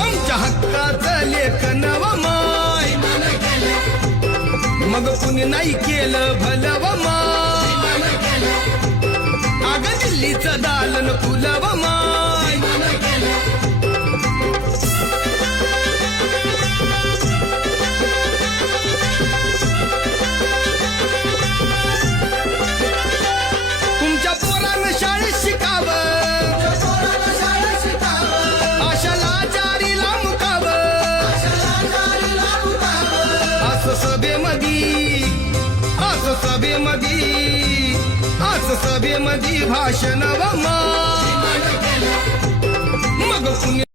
आमच्या हक्काचं लेखन व माय मग कुणी नाही केलं भलं व माय अग दिल्लीचं दालन फुलं व माय तुमच्या पोरानं शाळेत शिकावं आशाला जारीला मुकावं असं सभेमधी भाषण व माय